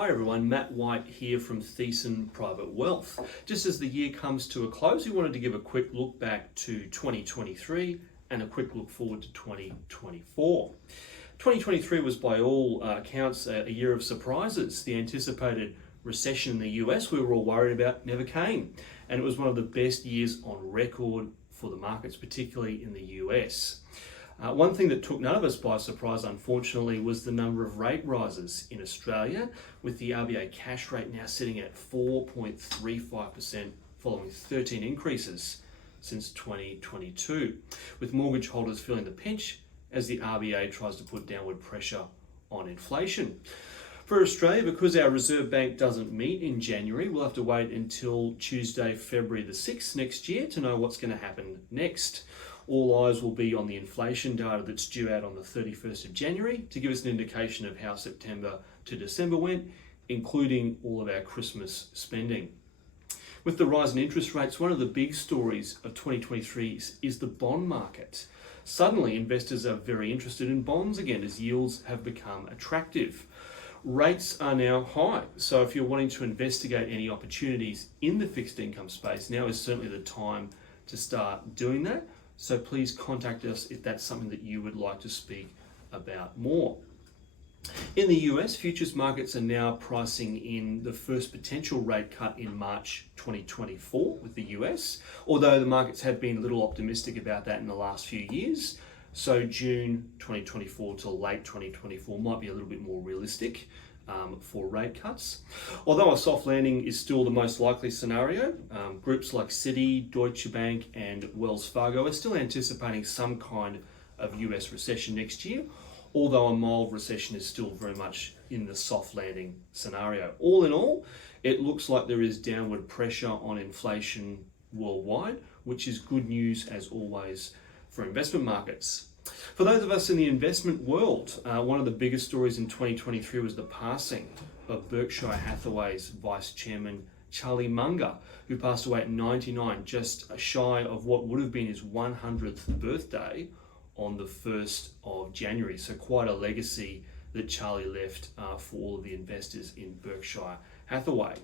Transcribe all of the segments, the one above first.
Hi everyone, Matt White here from Thesan Private Wealth. Just as the year comes to a close, we wanted to give a quick look back to 2023 and a quick look forward to 2024. 2023 was by all accounts a year of surprises. The anticipated recession in the US we were all worried about never came, and it was one of the best years on record for the markets, particularly in the US. One thing that took none of us by surprise, unfortunately, was the number of rate rises in Australia, with the RBA cash rate now sitting at 4.35% following 13 increases since 2022, with mortgage holders feeling the pinch as the RBA tries to put downward pressure on inflation. For Australia, because our Reserve Bank doesn't meet in January, we'll have to wait until Tuesday, February the 6th next year to know what's going to happen next. All eyes will be on the inflation data that's due out on the 31st of January to give us an indication of how September to December went, including all of our Christmas spending. With the rise in interest rates, one of the big stories of 2023 is the bond market. Suddenly, investors are very interested in bonds again as yields have become attractive. Rates are now high, so if you're wanting to investigate any opportunities in the fixed income space, now is certainly the time to start doing that. So please contact us if that's something that you would like to speak about more. In the US, futures markets are now pricing in the first potential rate cut in March 2024 with the US, although the markets have been a little optimistic about that in the last few years. So June 2024 to late 2024 might be a little bit more realistic for rate cuts. Although a soft landing is still the most likely scenario, groups like Citi, Deutsche Bank and Wells Fargo are still anticipating some kind of US recession next year, although a mild recession is still very much in the soft landing scenario. All in all, it looks like there is downward pressure on inflation worldwide, which is good news as always for investment markets. For those of us in the investment world, one of the biggest stories in 2023 was the passing of Berkshire Hathaway's Vice Chairman Charlie Munger, who passed away at 99, just shy of what would have been his 100th birthday on the 1st of January. So quite a legacy that Charlie left for all of the investors in Berkshire Hathaway.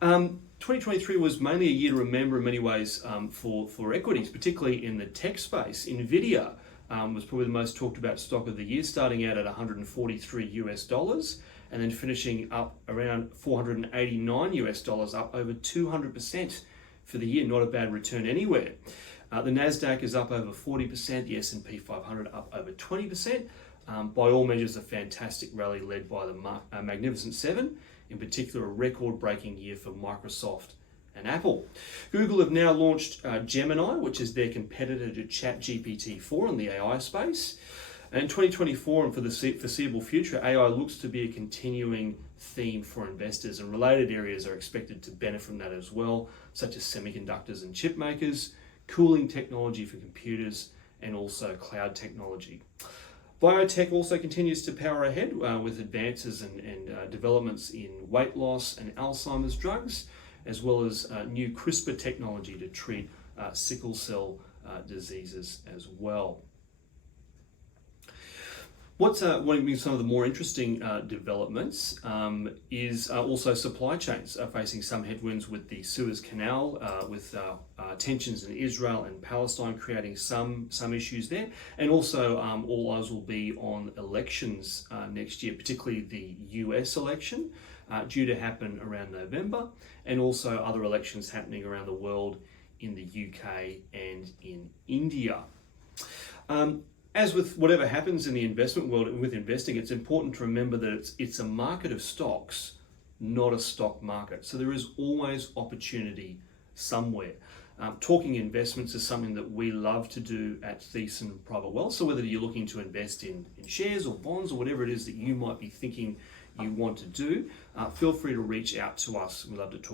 2023 was mainly a year to remember in many ways for equities, particularly in the tech space. Nvidia was probably the most talked about stock of the year, starting out at $143 and then finishing up around $489, up over 200% for the year. Not a bad return anywhere. The Nasdaq is up over 40%, the S&P 500 up over 20%. By all measures, a fantastic rally led by the Magnificent Seven, in particular a record-breaking year for Microsoft and Apple. Google have now launched Gemini, which is their competitor to ChatGPT-4 in the AI space. And 2024 and for the foreseeable future, AI looks to be a continuing theme for investors, and related areas are expected to benefit from that as well, such as semiconductors and chip makers, cooling technology for computers, and also cloud technology. Biotech also continues to power ahead with advances and developments in weight loss and Alzheimer's drugs, as well as new CRISPR technology to treat sickle cell diseases as well. What's one of some of the more interesting developments is also supply chains are facing some headwinds with the Suez Canal, with tensions in Israel and Palestine creating some issues there, and also all eyes will be on elections next year, particularly the US election due to happen around November, and also other elections happening around the world in the UK and in India. As with whatever happens in the investment world and with investing, it's important to remember that it's a market of stocks, not a stock market. So there is always opportunity somewhere. Talking investments is something that we love to do at Thesan Private Wealth. So whether you're looking to invest in shares or bonds or whatever it is that you might be thinking you want to do, feel free to reach out to us. We love to talk.